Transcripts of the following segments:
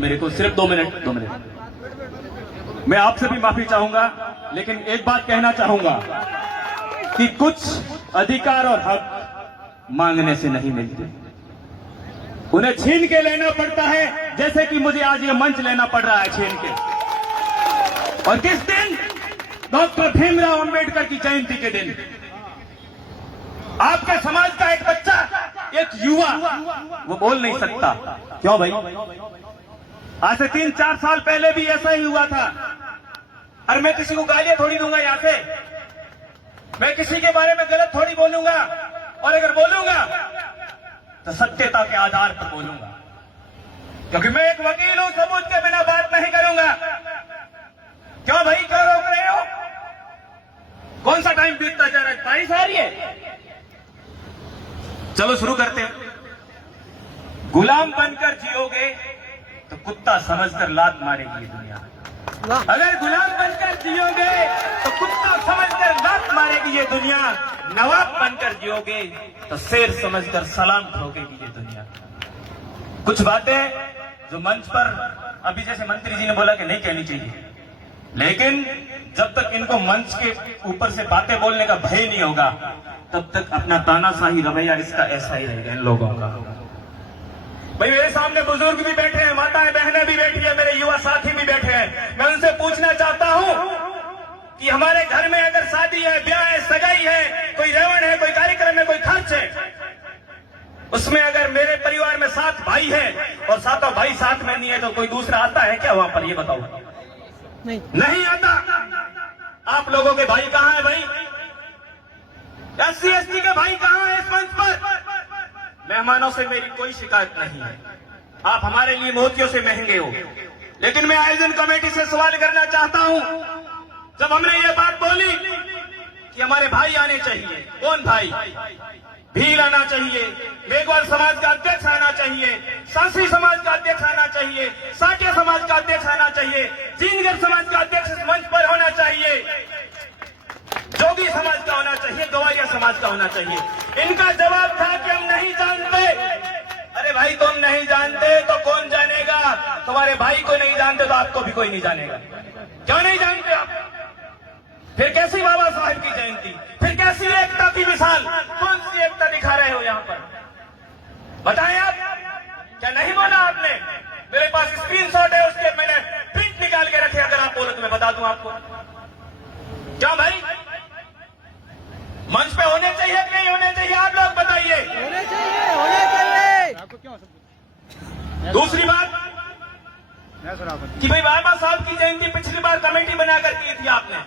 मेरे को सिर्फ 2 मिनट। मैं आपसे भी माफी चाहूंगा, लेकिन एक बात कहना चाहूंगा कि कुछ अधिकार और हक मांगने से नहीं मिलते, उन्हें छीन के लेना पड़ता है, जैसे कि मुझे आज ये मंच लेना पड़ रहा है छीन के। और किस दिन? डॉक्टर भीमराव अंबेडकर की जयंती के दिन आपके समाज का एक बच्चा, एक युवा, वो बोल नहीं सकता। क्यों भाई? आज से 3-4 साल पहले भी ऐसा ही हुआ था। और मैं किसी को गालियां थोड़ी दूंगा यहां से, मैं किसी के बारे में गलत थोड़ी बोलूंगा, और अगर बोलूंगा तो सत्यता के आधार पर बोलूंगा, क्योंकि मैं एक वकील हूं, सबूत के बिना बात नहीं करूंगा। क्यों भाई, क्यों रोक रहे हो? कौन सा टाइम बीतता जा रहा है? बारिश आ रही है। चलो शुरू करते हैं। गुलाम बनकर जियोगे तो कुत्ता समझकर लात मारेगी ये दुनिया। अगर गुलाम बनकर जियोगे तो कुत्ता समझकर लात मारेगी ये दुनिया। नवाब बनकर जियोगे तो शेर समझकर सलाम ठोकेगी ये दुनिया। कुछ बातें जो मंच पर अभी जैसे मंत्री जी ने बोला कि नहीं कहनी चाहिए, लेकिन जब तक इनको मंच के ऊपर से बातें बोलने का भय नहीं होगा, तब तक अपना तानाशाही रवैया इसका ऐसा ही रहेगा इन लोगों का। भाई मेरे सामने बुजुर्ग भी बैठे हैं, माताएं बहनें भी बैठी है, मेरे युवा साथी भी बैठे हैं। मैं उनसे पूछना चाहता हूं कि हमारे घर में अगर शादी है, ब्याह है, सगाई है, कोई रेवण है, कोई कार्यक्रम है, कोई खर्च है, उसमें अगर मेरे परिवार में 7 भाई है और 7 भाई साथ में नहीं है, तो कोई दूसरा आता है क्या वहां पर? ये बताओ। नहीं आता। आप लोगों के भाई कहां है भाई? SC ST के भाई कहां है इस मंच पर? मेहमानों से मेरी कोई शिकायत नहीं है, आप हमारे लिए मोतियों से महंगे हो, लेकिन मैं आयोजन कमेटी से सवाल करना चाहता हूं। जब हमने ये बात बोली कि हमारे भाई आने चाहिए, कौन भाई? भील आना चाहिए, मेघवाल समाज का अध्यक्ष आना चाहिए, सांसी समाज का अध्यक्ष आना चाहिए, साटिया समाज का अध्यक्ष आना चाहिए, जीनगर समाज का अध्यक्ष इस मंच पर होना चाहिए, जोगी समाज का होना चाहिए, गवारिया समाज का होना चाहिए। इनका जवाब था कि हम नहीं जानते। अरे भाई, तुम नहीं जानते तो कौन जानेगा? तुम्हारे भाई को नहीं जानते तो आपको भी कोई नहीं जानेगा। क्यों नहीं जानते आप? फिर कैसी बाबा साहब की जयंती, फिर कैसी एकता की मिसाल? कौन सी एकता दिखा रहे हो यहां पर? बताएं आप। क्या नहीं बोला आपने? मेरे पास स्क्रीनशॉट है, उसके मैंने प्रिंट निकाल के रखे। अगर आप बोलो तो मैं बता दूं आपको। क्या भाई, मंच पे होने चाहिए कि नहीं होने चाहिए? आप लोग बताइए। होने चाहिए, होने चाहिए। आपको क्यों? दूसरी बात कि भाई बाबा साहब की जयंती पिछली बार कमेटी बनाकर की थी आपने,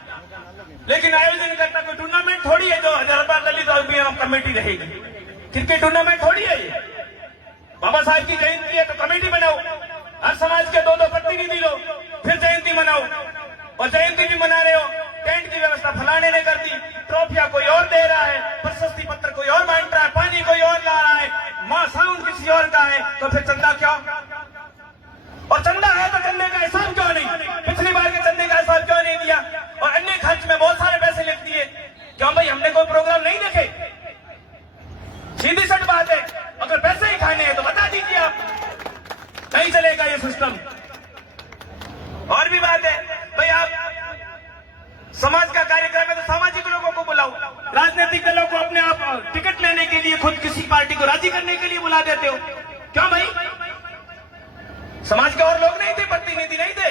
लेकिन आयोजन करता कोई टूर्नामेंट थोड़ी है जो हैदराबाद ललित अभियान कमेटी रहेगी। क्रिकेट टूर्नामेंट थोड़ी है ये। बाबा साहब की जयंती है तो कमेटी बनाओ, हर समाज के 2-2 प्रतिनिधि लो, फिर जयंती मनाओ। और जयंती भी मना रहे हो, टेंट की व्यवस्था फलाने ने कर दी, ट्रॉफियां कोई और दे रहा है, प्रशस्ति पत्र कोई और बांट रहा है, पानी कोई और ला रहा है, मां साउंड किसी और का है, तो फिर चंदा क्यों? और चंदा है तो चंदे का हिसाब क्यों नहीं? पिछली बार के चंदे का हिसाब क्यों नहीं दिया? और अन्य खर्च में बहुत सारे पैसे लिख दिए। क्यों भाई, हमने कोई प्रोग्राम नहीं देखे? सीधी सट बात है, अगर पैसे ही खाने हैं तो बता दीजिए आप। नहीं चलेगा ये सिस्टम। और भी बात है भाई, आप समाज का कार्यक्रम है तो सामाजिक लोगों को बुलाओ, राजनीतिक दलों को अपने आप टिकट लेने के लिए खुद किसी पार्टी को राजी करने के लिए बुला देते हो। क्यों भाई? समाज के और लोग नहीं थे, प्रतिनिधि नहीं थे,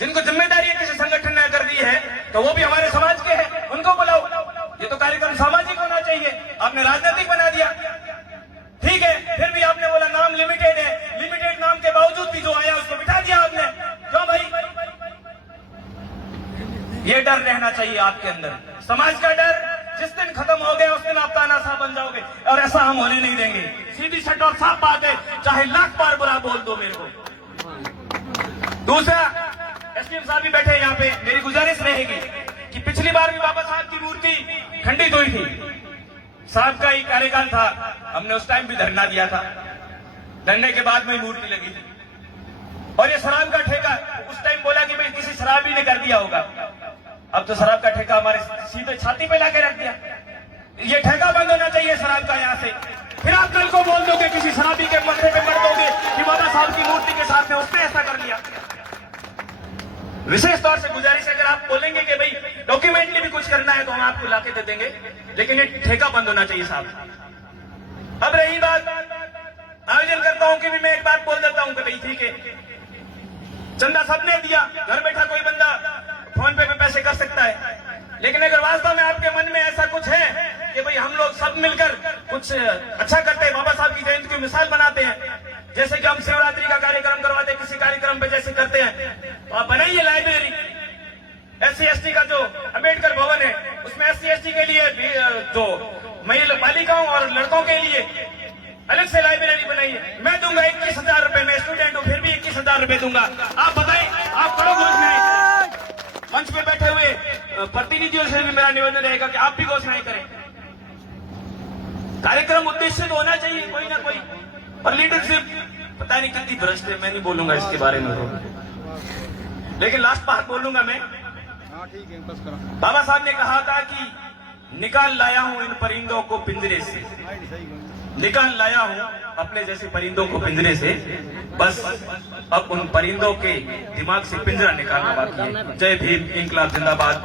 जिनको जिम्मेदारी किसी संगठन ने कर दी है तो वो भी हमारे समाज के हैं, उनको बुलाओ। ये तो कार्यक्रम सामाजिक होना चाहिए, आपने राजनीतिक बना दिया। ठीक है, फिर भी आपने बोला नाम लिमिटेड है, लिमिटेड नाम के बावजूद भी जो आया उसको बिठा दिया आपने। क्यों भाई? ये डर रहना चाहिए आपके अंदर, समाज का डर। जिस दिन खत्म हो गया उस दिन आप तानाशाह बन जाओगे, और ऐसा हम होने नहीं देंगे। सीधी सट और साफ बात है, चाहे लाख बार बुरा बोल दो मेरे को। दूसरा, एसडीएम साहब भी बैठे यहाँ पे, मेरी गुजारिश रहेगी कि पिछली बार भी बाबा साहब की मूर्ति खंडित हुई थी, साहब का ही कार्यकाल था, हमने उस टाइम भी धरना दिया था, धरने के बाद में मूर्ति लगी थी। और ये शराब का ठेका, उस टाइम बोला कि भाई किसी शराबी ने कर दिया होगा, अब तो शराब का ठेका हमारे सीधे छाती पे लाके रख दिया। ये ठेका बंद होना चाहिए शराब का यहाँ से। फिर आप कल को बोल दोगे, किसी शराबी के मथे पे मर दोगे कि बाबा साहब की मूर्ति के साथ में उसने ऐसा कर लिया। विशेष तौर से गुजारिश है, अगर आप बोलेंगे कि भाई डॉक्यूमेंटली भी कुछ करना है तो हम आपको लाके दे देंगे, लेकिन ये ठेका बंद होना चाहिए साहब। अब रही बात आयोजन करता हूं कि भी मैं एक बात बोल देता हूं कि भाई ठीक है, चंदा सबने दिया, घर बैठा कोई बंदा फोन पे भी पैसे कर सकता है, लेकिन अगर वास्तव में आपके मन में ऐसा कुछ है कि भाई हम लोग सब मिलकर कुछ अच्छा करते हैं, बाबा साहब की जयंती की मिसाल बनाते हैं, जैसे कि हम शिवरात्रि का कार्यक्रम करवाते हैं, किसी कार्यक्रम पे जैसे करते हैं, तो आप बनाइए लाइब्रेरी। SC/ST का जो अम्बेडकर भवन है उसमें SC/ST के लिए भी जो महिला बालिकाओं और लड़कों के लिए अलग से लाइब्रेरी बनाइए। मैं दूंगा 21,000 रुपए, मैं स्टूडेंट हूं फिर भी 21,000 रुपए दूंगा। आप बताएं, आप करोगे घोषणाएं? मंच पे बैठे हुए प्रतिनिधियों से भी मेरा निवेदन रहेगा कि आप भी घोषणाएं करें। कार्यक्रम उद्देश्य तो होना चाहिए कोई ना कोई, और लीडरशिप पता नहीं कितनी भ्रष्ट है, मैं नहीं बोलूंगा इसके बारे में, लेकिन लास्ट बात बोलूंगा मैं। हाँ ठीक है, बस करो। बाबा साहब ने कहा था कि निकाल लाया हूं इन परिंदों को पिंजरे से, निकाल लाया हूं अपने जैसे परिंदों को पिंजरे से, बस अब उन परिंदों के दिमाग से पिंजरा निकालना बाकी है। जय भीम, इंकलाब जिंदाबाद।